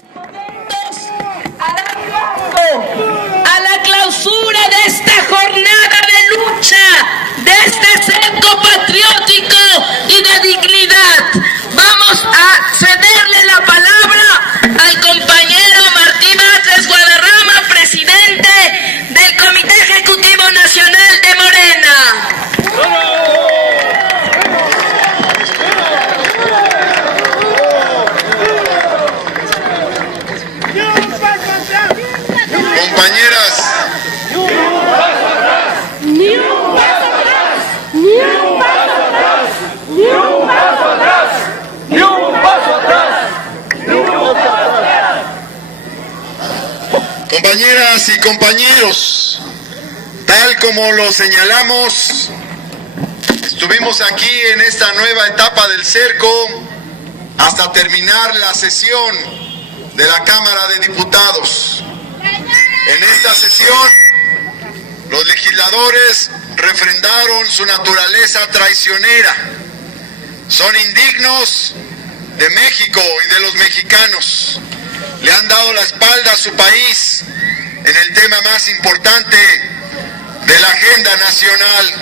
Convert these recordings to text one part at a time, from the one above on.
A la clausura de esta jornada de lucha, de este cerco patriótico y de dignidad, vamos a cederle la palabra al compañero Martí Batres Guadarrama, presidente del Comité Ejecutivo Nacional de Morena. Compañeras, ni un paso atrás, ni un paso atrás, ni un paso atrás, ni un paso atrás, ni un paso atrás. compañeras y compañeros, tal como lo señalamos, estuvimos aquí en esta nueva etapa del cerco hasta terminar la sesión de la Cámara de Diputados. En esta sesión, los legisladores refrendaron su naturaleza traicionera. Son indignos de México y de los mexicanos. Le han dado la espalda a su país en el tema más importante de la agenda nacional.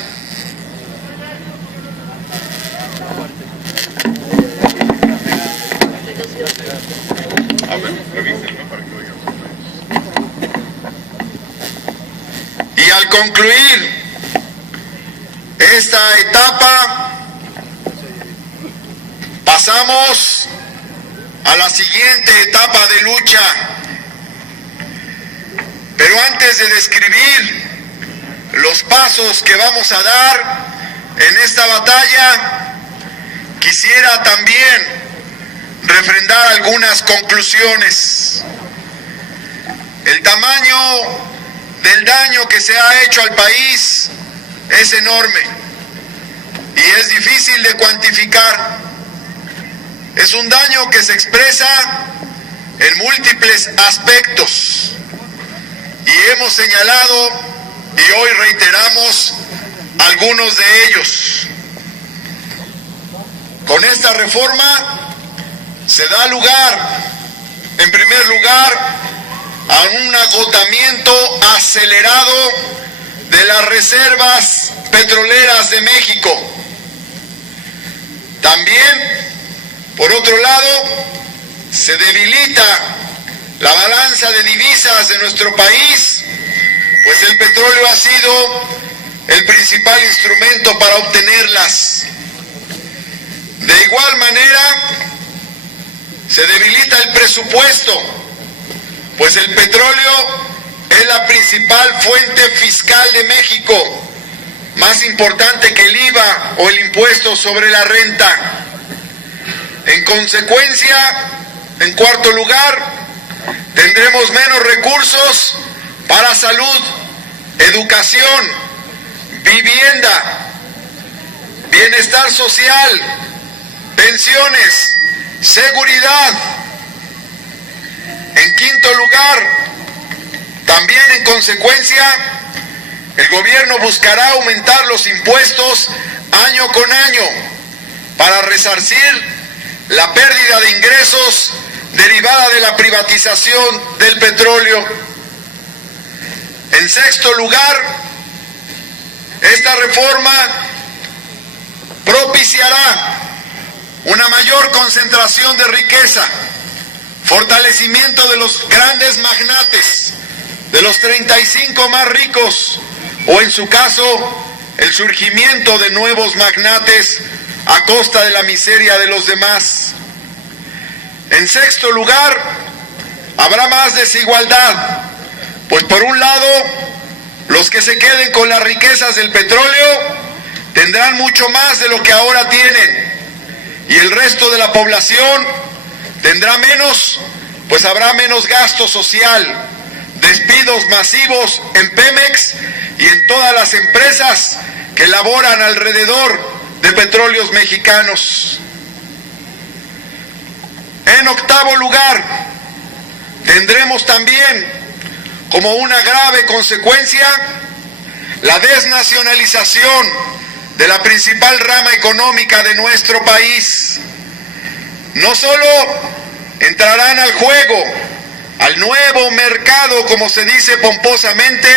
Y al concluir esta etapa, pasamos a la siguiente etapa de lucha. Pero antes de describir los pasos que vamos a dar en esta batalla, quisiera también refrendar algunas conclusiones. El tamaño del daño que se ha hecho al país es enorme y es difícil de cuantificar. Es un daño que se expresa en múltiples aspectos y hemos señalado y hoy reiteramos algunos de ellos. Con esta reforma se da lugar, en primer lugar, a un agotamiento acelerado de las reservas petroleras de México. También, por otro lado, se debilita la balanza de divisas de nuestro país, pues el petróleo ha sido el principal instrumento para obtenerlas. De igual manera, se debilita el presupuesto, pues el petróleo es la principal fuente fiscal de México, más importante que el IVA o el impuesto sobre la renta. En consecuencia, en cuarto lugar, tendremos menos recursos para salud, educación, vivienda, bienestar social, pensiones, seguridad. En quinto lugar, también en consecuencia, el gobierno buscará aumentar los impuestos año con año para resarcir la pérdida de ingresos derivada de la privatización del petróleo. En sexto lugar, esta reforma propiciará una mayor concentración de riqueza, fortalecimiento de los grandes magnates, de los 35 más ricos, o en su caso, el surgimiento de nuevos magnates a costa de la miseria de los demás. En sexto lugar, habrá más desigualdad, pues por un lado, los que se queden con las riquezas del petróleo tendrán mucho más de lo que ahora tienen, y el resto de la población tendrá menos, pues habrá menos gasto social, despidos masivos en Pemex y en todas las empresas que laboran alrededor de Petróleos Mexicanos. En octavo lugar, tendremos también como una grave consecuencia la desnacionalización de la principal rama económica de nuestro país. No solo entrarán al juego, al nuevo mercado, como se dice pomposamente,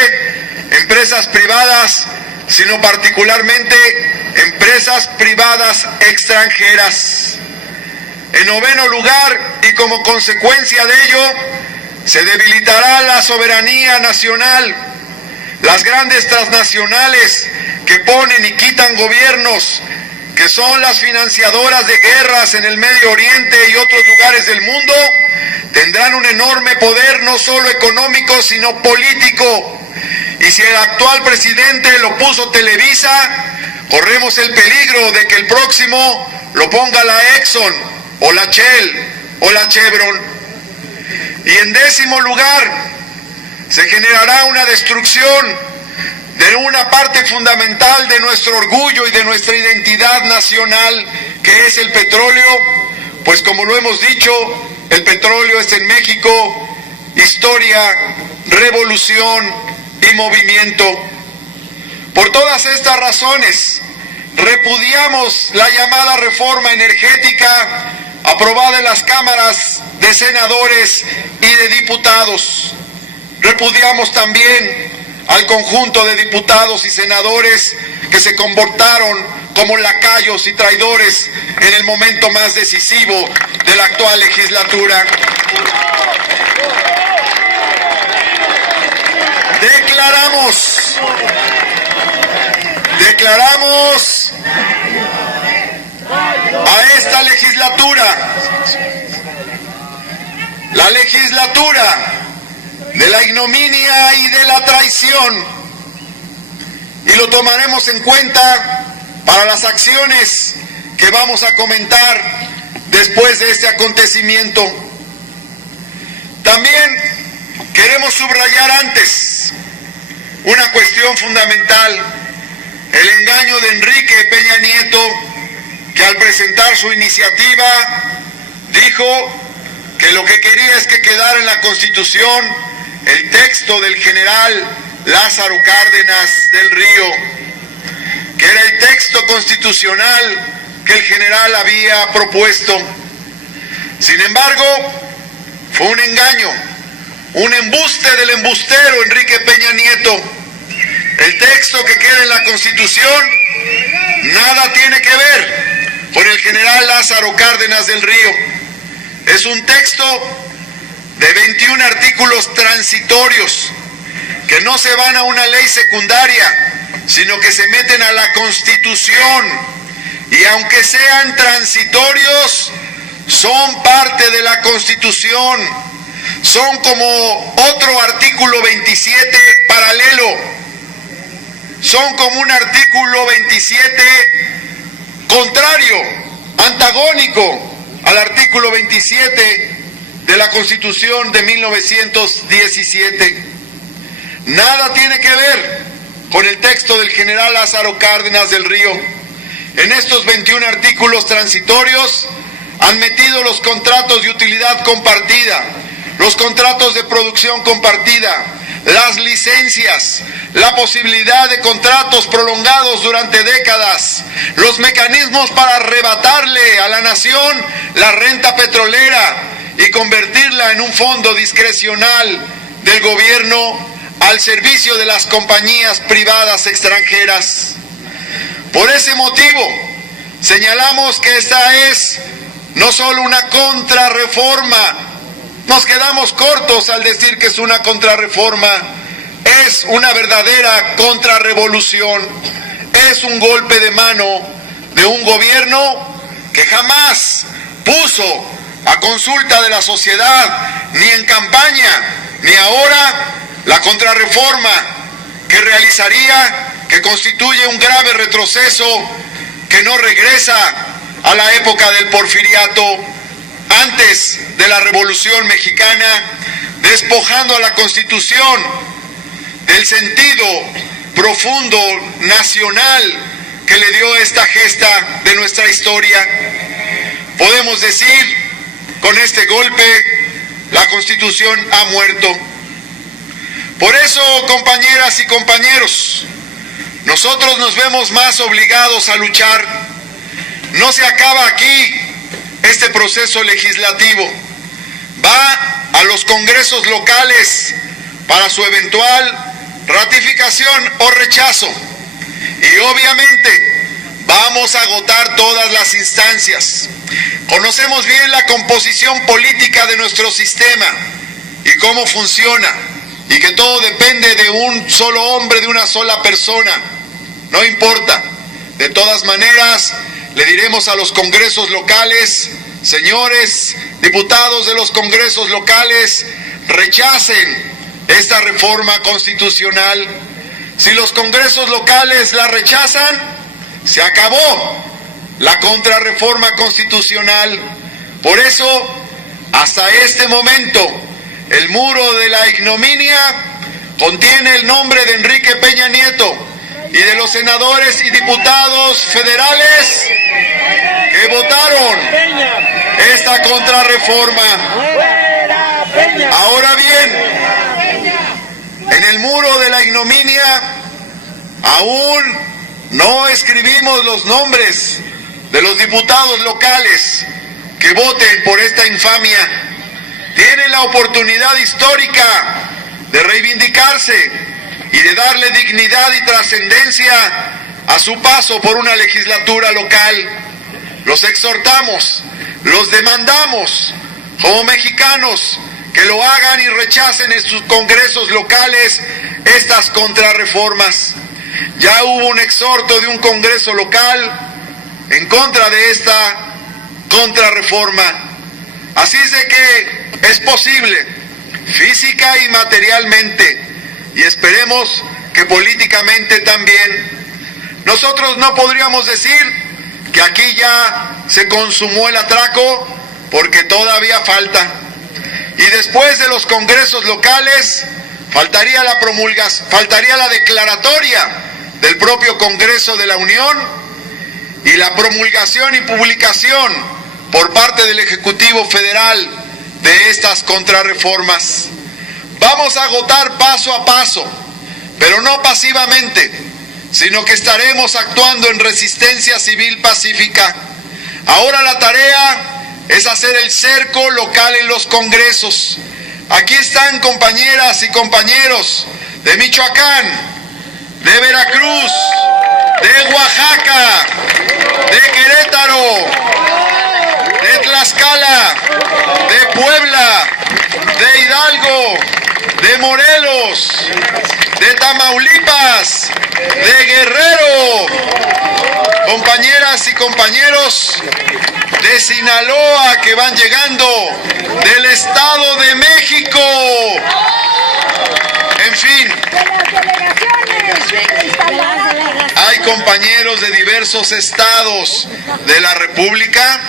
empresas privadas, sino particularmente empresas privadas extranjeras. En noveno lugar, y como consecuencia de ello, se debilitará la soberanía nacional. Las grandes transnacionales que ponen y quitan gobiernos, que son las financiadoras de guerras en el Medio Oriente y otros lugares del mundo, tendrán un enorme poder no solo económico, sino político. Y si el actual presidente lo puso Televisa, corremos el peligro de que el próximo lo ponga la Exxon, o la Shell, o la Chevron. Y en décimo lugar, se generará una destrucción de una parte fundamental de nuestro orgullo y de nuestra identidad nacional, que es el petróleo, pues como lo hemos dicho, el petróleo es en México historia, revolución y movimiento. Por todas estas razones, repudiamos la llamada reforma energética aprobada en las cámaras de senadores y de diputados. Repudiamos también al conjunto de diputados y senadores que se comportaron como lacayos y traidores en el momento más decisivo de la actual legislatura. Declaramos a esta legislatura, la legislatura de la ignominia y de la traición, y lo tomaremos en cuenta para las acciones que vamos a comentar después de este acontecimiento. También queremos subrayar antes una cuestión fundamental: el engaño de Enrique Peña Nieto, que al presentar su iniciativa dijo que lo que quería es que quedara en la Constitución el texto del general Lázaro Cárdenas del Río, que era el texto constitucional que el general había propuesto. Sin embargo, fue un engaño, un embuste del embustero Enrique Peña Nieto. El texto que queda en la Constitución nada tiene que ver con el general Lázaro Cárdenas del Río. Es un texto de 21 artículos transitorios que no se van a una ley secundaria, sino que se meten a la Constitución, y aunque sean transitorios, son parte de la Constitución, son como otro artículo 27 paralelo, son como un artículo 27 contrario, antagónico al artículo 27 de la Constitución de 1917. Nada tiene que ver con el texto del general Lázaro Cárdenas del Río. En estos 21 artículos transitorios han metido los contratos de utilidad compartida, los contratos de producción compartida, las licencias, la posibilidad de contratos prolongados durante décadas, los mecanismos para arrebatarle a la nación la renta petrolera y convertirla en un fondo discrecional del gobierno al servicio de las compañías privadas extranjeras. Por ese motivo, señalamos que esta es no solo una contrarreforma, nos quedamos cortos al decir que es una contrarreforma, es una verdadera contrarrevolución, es un golpe de mano de un gobierno que jamás puso a consulta de la sociedad, ni en campaña, ni ahora, la contrarreforma que realizaría, que constituye un grave retroceso, que no regresa a la época del porfiriato, antes de la Revolución Mexicana, despojando a la Constitución del sentido profundo nacional que le dio esta gesta de nuestra historia. Podemos decir, con este golpe, la Constitución ha muerto. Por eso, compañeras y compañeros, nosotros nos vemos más obligados a luchar. No se acaba aquí este proceso legislativo. va a los congresos locales para su eventual ratificación o rechazo. Y obviamente vamos a agotar todas las instancias. Conocemos bien la composición política de nuestro sistema y cómo funciona, y que todo depende de un solo hombre, de una sola persona. No importa. De todas maneras, le diremos a los congresos locales: señores diputados de los congresos locales, rechacen esta reforma constitucional. Si los congresos locales la rechazan, se acabó la contrarreforma constitucional. Por eso, hasta este momento, el muro de la ignominia contiene el nombre de Enrique Peña Nieto y de los senadores y diputados federales que votaron esta contrarreforma. Ahora bien, en el muro de la ignominia aún no escribimos los nombres de los diputados locales que voten por esta infamia. Tienen la oportunidad histórica de reivindicarse y de darle dignidad y trascendencia a su paso por una legislatura local. Los exhortamos, los demandamos como mexicanos que lo hagan y rechacen en sus congresos locales estas contrarreformas. Ya hubo un exhorto de un congreso local en contra de esta contrarreforma. Así es de que es posible, física y materialmente, y esperemos que políticamente también. Nosotros no podríamos decir que aquí ya se consumó el atraco, porque todavía falta. Y después de los congresos locales, faltaría la declaratoria del propio Congreso de la Unión y la promulgación y publicación por parte del Ejecutivo Federal de estas contrarreformas. Vamos a agotar paso a paso, pero no pasivamente, sino que estaremos actuando en resistencia civil pacífica. Ahora la tarea es hacer el cerco local en los congresos. Aquí están compañeras y compañeros de Michoacán, de Veracruz, de Oaxaca, de Querétaro, de Tlaxcala, de Puebla, de Hidalgo, de Morelos, de Tamaulipas, de Guerrero, compañeras y compañeros de Sinaloa que van llegando, del Estado de México, en fin, hay compañeros de diversos estados de la República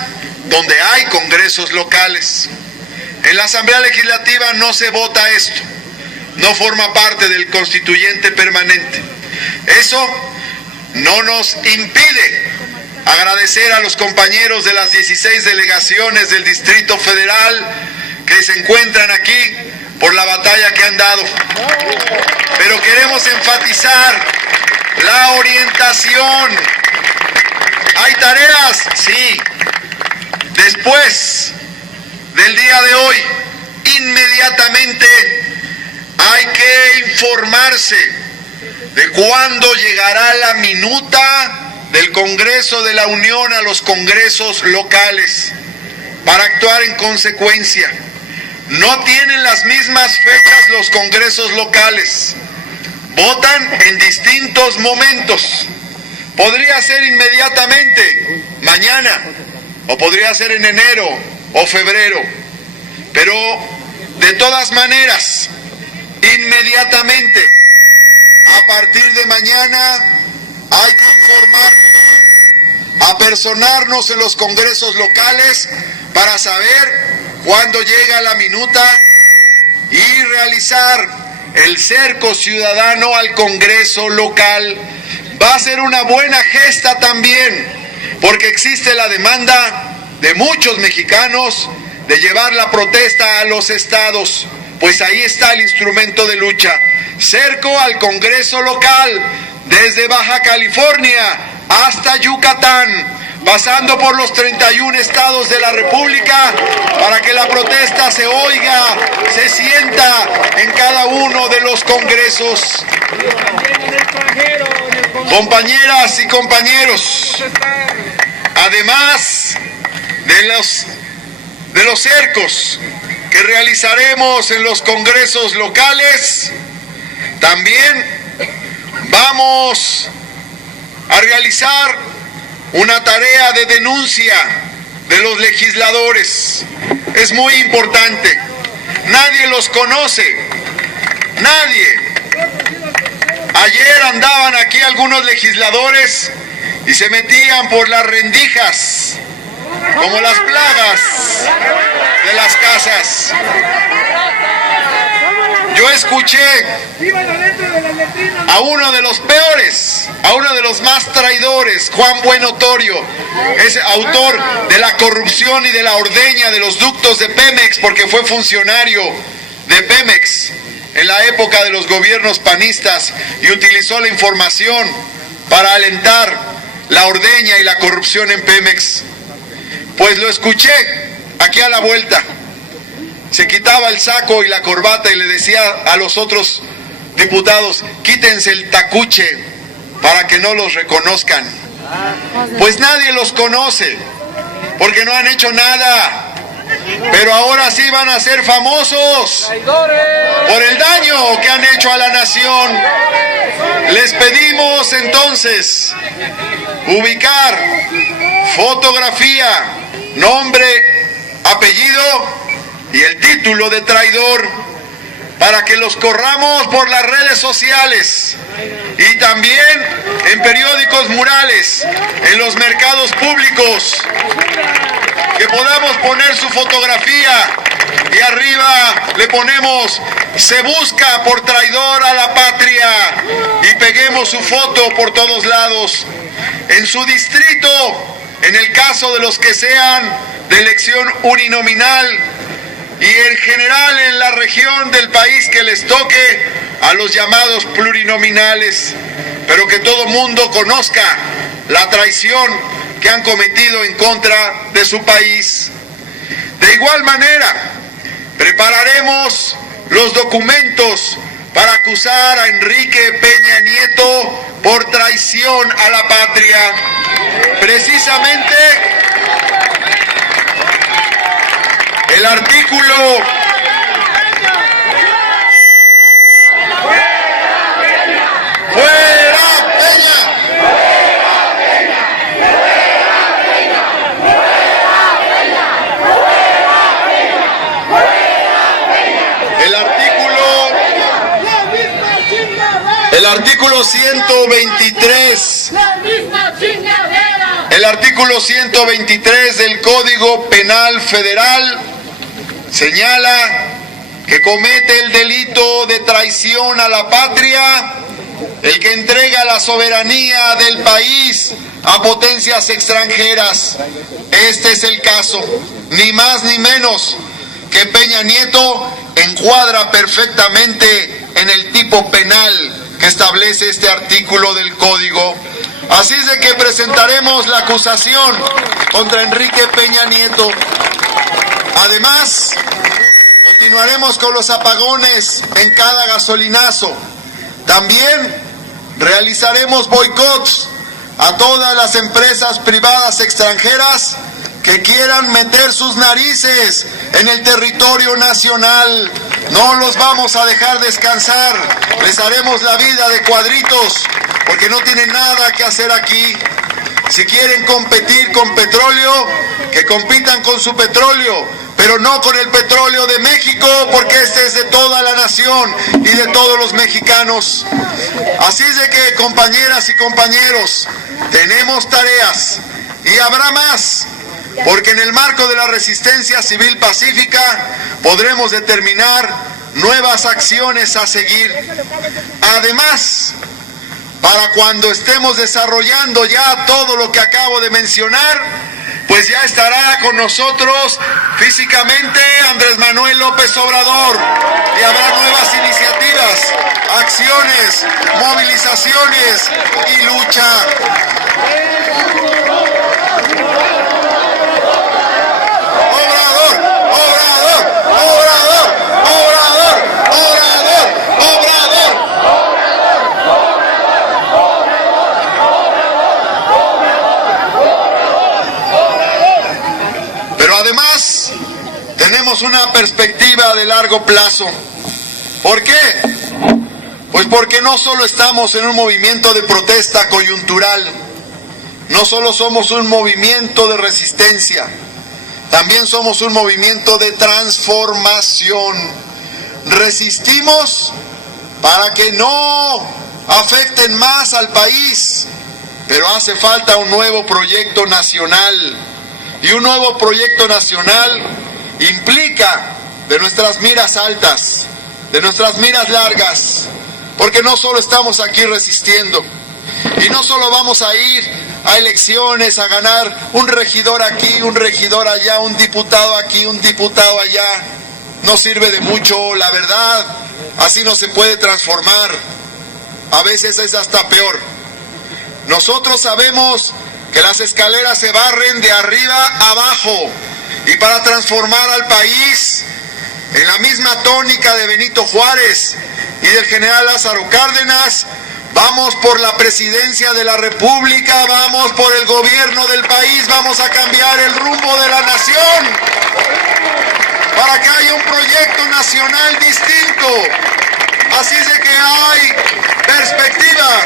donde hay congresos locales. En la Asamblea Legislativa no se vota esto, no forma parte del constituyente permanente. Eso no nos impide agradecer a los compañeros de las 16 delegaciones del Distrito Federal que se encuentran aquí por la batalla que han dado. Pero queremos enfatizar la orientación. ¿Hay tareas? Sí. Después del día de hoy, inmediatamente hay que informarse de cuándo llegará la minuta del Congreso de la Unión a los congresos locales para actuar en consecuencia. No tienen las mismas fechas los congresos locales. Votan en distintos momentos. Podría ser inmediatamente, mañana, o podría ser en enero o febrero. Pero de todas maneras, inmediatamente, a partir de mañana, hay que informarnos, apersonarnos en los congresos locales para saber cuándo llega la minuta y realizar el cerco ciudadano al Congreso local. Va a ser una buena gesta también, porque existe la demanda de muchos mexicanos de llevar la protesta a los estados. Pues ahí está el instrumento de lucha. Cerco al Congreso local, desde Baja California hasta Yucatán, pasando por los 31 estados de la República, para que la protesta se oiga, se sienta en cada uno de los congresos. Compañeras y compañeros, además de los cercos que realizaremos en los congresos locales, también vamos a realizar una tarea de denuncia de los legisladores. Es muy importante. Nadie los conoce. Nadie. Ayer andaban aquí algunos legisladores y se metían por las rendijas, como las plagas de las casas. Yo escuché a uno de los peores, a uno de los más traidores, Juan Buenotorio, es autor de la corrupción y de la ordeña de los ductos de Pemex, porque fue funcionario de Pemex en la época de los gobiernos panistas y utilizó la información para alentar la ordeña y la corrupción en Pemex. Pues lo escuché aquí a la vuelta. Se quitaba el saco y la corbata y le decía a los otros diputados: quítense el tacuche para que no los reconozcan. Pues nadie los conoce porque no han hecho nada, pero ahora sí van a ser famosos por el daño que han hecho a la nación. Les pedimos entonces ubicar fotografía, nombre, apellido y el título de traidor, para que los corramos por las redes sociales y también en periódicos murales, en los mercados públicos, que podamos poner su fotografía y arriba le ponemos: se busca por traidor a la patria, y peguemos su foto por todos lados. En su distrito, en el caso de los que sean de elección uninominal, y en general en la región del país que les toque, a los llamados plurinominales, pero que todo mundo conozca la traición que han cometido en contra de su país. De igual manera, prepararemos los documentos para acusar a Enrique Peña Nieto por traición a la patria. Precisamente el artículo el artículo 123. El artículo 123 del Código Penal Federal señala que comete el delito de traición a la patria el que entrega la soberanía del país a potencias extranjeras. Este es el caso, ni más ni menos, que Peña Nieto encuadra perfectamente en el tipo penal que establece este artículo del Código. Así es de que presentaremos la acusación contra Enrique Peña Nieto. Además, continuaremos con los apagones en cada gasolinazo. También realizaremos boicots a todas las empresas privadas extranjeras que quieran meter sus narices en el territorio nacional. No los vamos a dejar descansar, les haremos la vida de cuadritos, porque no tienen nada que hacer aquí. Si quieren competir con petróleo, que compitan con su petróleo, pero no con el petróleo de México, porque este es de toda la nación y de todos los mexicanos. Así es de que, compañeras y compañeros, tenemos tareas y habrá más, porque en el marco de la resistencia civil pacífica podremos determinar nuevas acciones a seguir. Además, para cuando estemos desarrollando ya todo lo que acabo de mencionar, pues ya estará con nosotros físicamente Andrés Manuel López Obrador y habrá nuevas iniciativas, acciones, movilizaciones y lucha. Obrador, Obrador, Obrador, Obrador, Obrador, Obrador. Pero además tenemos una perspectiva de largo plazo. ¿Por qué? Pues porque no solo estamos en un movimiento de protesta coyuntural, no solo somos un movimiento de resistencia, también somos un movimiento de transformación. Resistimos para que no afecten más al país, pero hace falta un nuevo proyecto nacional. Y un nuevo proyecto nacional implica de nuestras miras altas, de nuestras miras largas, porque no solo estamos aquí resistiendo, y no solo vamos a ir a elecciones a ganar un regidor aquí, un regidor allá, un diputado aquí, un diputado allá. No sirve de mucho, la verdad, así no se puede transformar, a veces es hasta peor. Nosotros sabemos que las escaleras se barren de arriba a abajo, y para transformar al país en la misma tónica de Benito Juárez y del general Lázaro Cárdenas, vamos por la presidencia de la República, vamos por el gobierno del país, vamos a cambiar el rumbo de la nación para que haya un proyecto nacional distinto. Así es de que hay perspectiva.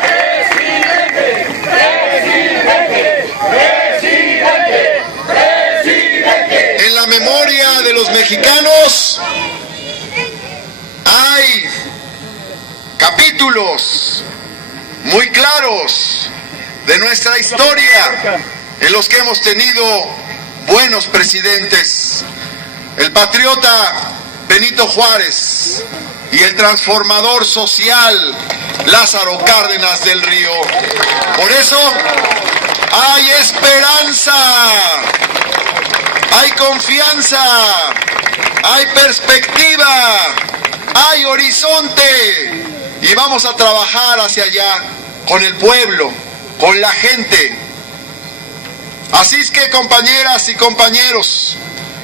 Presidente, presidente, presidente, presidente. En la memoria de los mexicanos hay capítulos muy claros de nuestra historia en los que hemos tenido buenos presidentes. El patriota Benito Juárez y el transformador social Lázaro Cárdenas del Río. Por eso hay esperanza, hay confianza, hay perspectiva, hay horizonte, y vamos a trabajar hacia allá con el pueblo, con la gente. Así es que, compañeras y compañeros,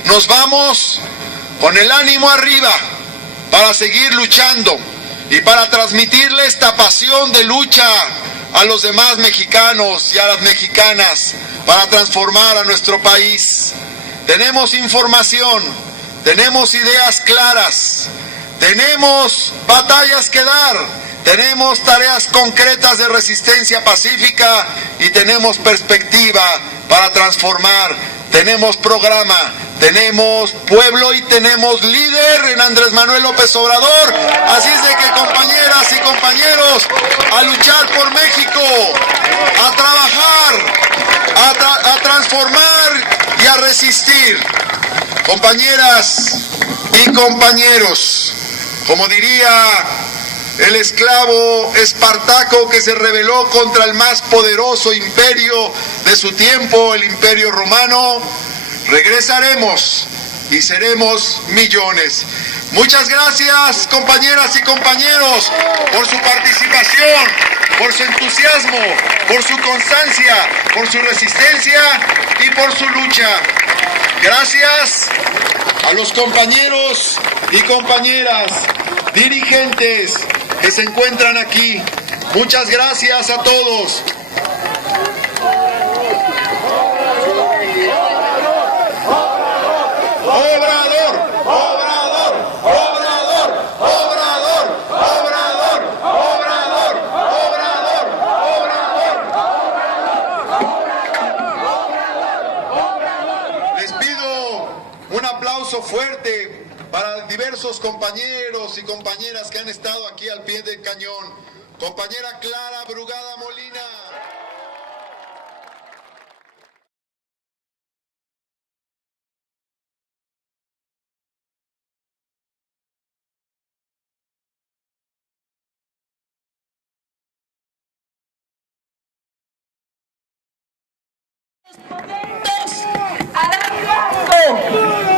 nos vamos con el ánimo arriba para seguir luchando y para transmitirle esta pasión de lucha a los demás mexicanos y a las mexicanas para transformar a nuestro país. Tenemos información, tenemos ideas claras, tenemos batallas que dar, tenemos tareas concretas de resistencia pacífica y tenemos perspectiva para transformar. Tenemos programa, tenemos pueblo y tenemos líder en Andrés Manuel López Obrador. Así es de que, compañeras y compañeros, a luchar por México, a trabajar, a transformar y a resistir. Compañeras y compañeros, como diría el esclavo Espartaco que se rebeló contra el más poderoso imperio de su tiempo, el Imperio Romano, regresaremos y seremos millones. Muchas gracias, compañeras y compañeros, por su participación, por su entusiasmo, por su constancia, por su resistencia y por su lucha. Gracias a los compañeros y compañeras dirigentes que se encuentran aquí. Muchas gracias a todos. Obrador, Obrador, Obrador, Obrador, Obrador, Obrador, Obrador. Les pido un aplauso fuerte para diversos compañeros y compañeras que han estado aquí al pie del cañón. Compañera Clara Brugada Molina.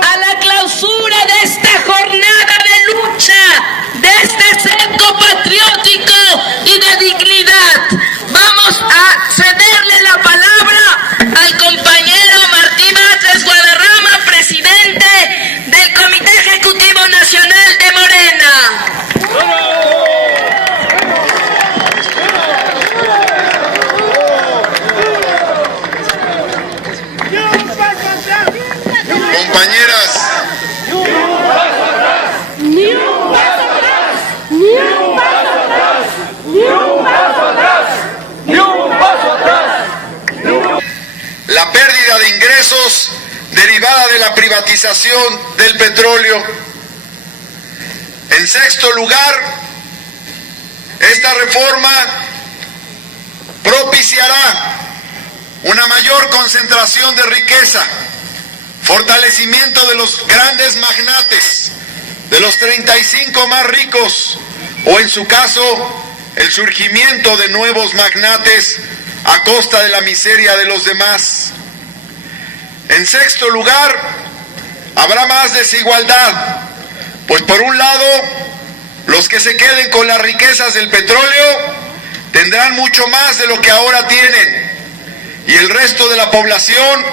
A la clausura de esta jornada de lucha, de este cerco pesos derivada de la privatización del petróleo. En sexto lugar, esta reforma propiciará una mayor concentración de riqueza, fortalecimiento de los grandes magnates, de los 35 más ricos, o en su caso, el surgimiento de nuevos magnates a costa de la miseria de los demás. En sexto lugar, habrá más desigualdad, pues por un lado, los que se queden con las riquezas del petróleo tendrán mucho más de lo que ahora tienen, y el resto de la población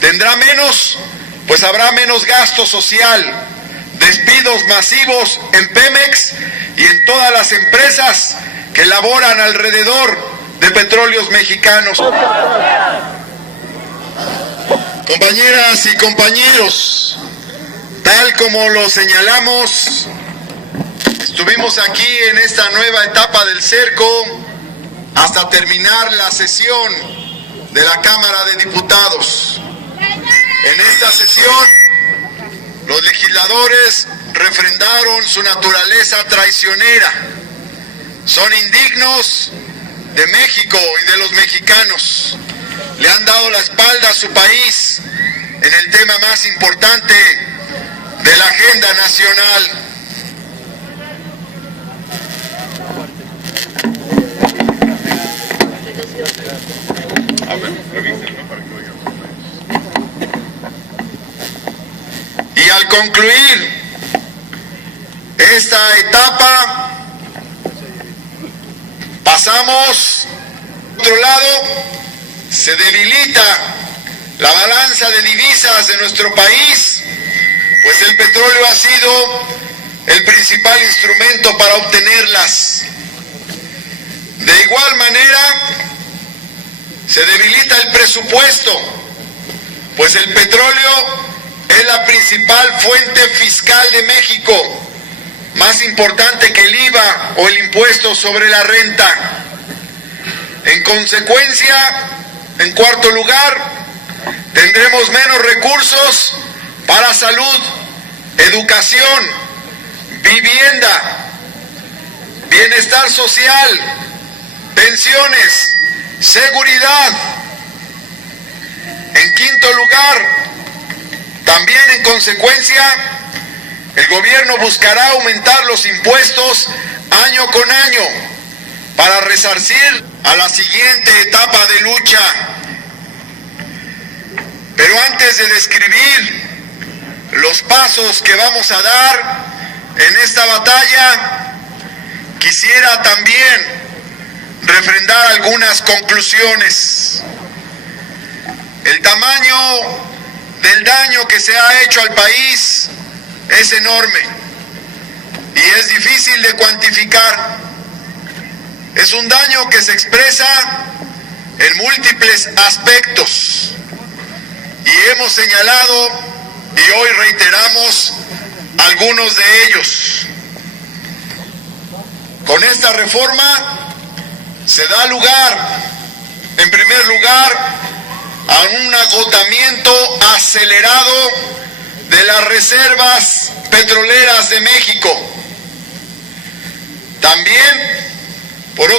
tendrá menos, pues habrá menos gasto social, despidos masivos en Pemex y en todas las empresas que laboran alrededor de Petróleos Mexicanos. Compañeras y compañeros, tal como lo señalamos, estuvimos aquí en esta nueva etapa del cerco hasta terminar la sesión de la Cámara de Diputados. En esta sesión, los legisladores refrendaron su naturaleza traicionera. Son indignos de México y de los mexicanos. Le han dado la espalda a su país en el tema más importante de la agenda nacional. Y al concluir esta etapa, pasamos a otro lado, se debilita la balanza de divisas de nuestro país, pues el petróleo ha sido el principal instrumento para obtenerlas. De igual manera, se debilita el presupuesto, pues el petróleo es la principal fuente fiscal de México, más importante que el IVA o el impuesto sobre la renta. En consecuencia, en cuarto lugar, tendremos menos recursos para salud, educación, vivienda, bienestar social, pensiones, seguridad. En quinto lugar, también en consecuencia, el gobierno buscará aumentar los impuestos año con año para resarcir a la siguiente etapa de lucha. Pero antes de describir los pasos que vamos a dar en esta batalla, quisiera también refrendar algunas conclusiones. El tamaño del daño que se ha hecho al país es enorme y es difícil de cuantificar. Es un daño que se expresa en múltiples aspectos y hemos señalado y hoy reiteramos algunos de ellos. Con esta reforma se da lugar, en primer lugar, a un agotamiento acelerado de las reservas petroleras de México. También, por otro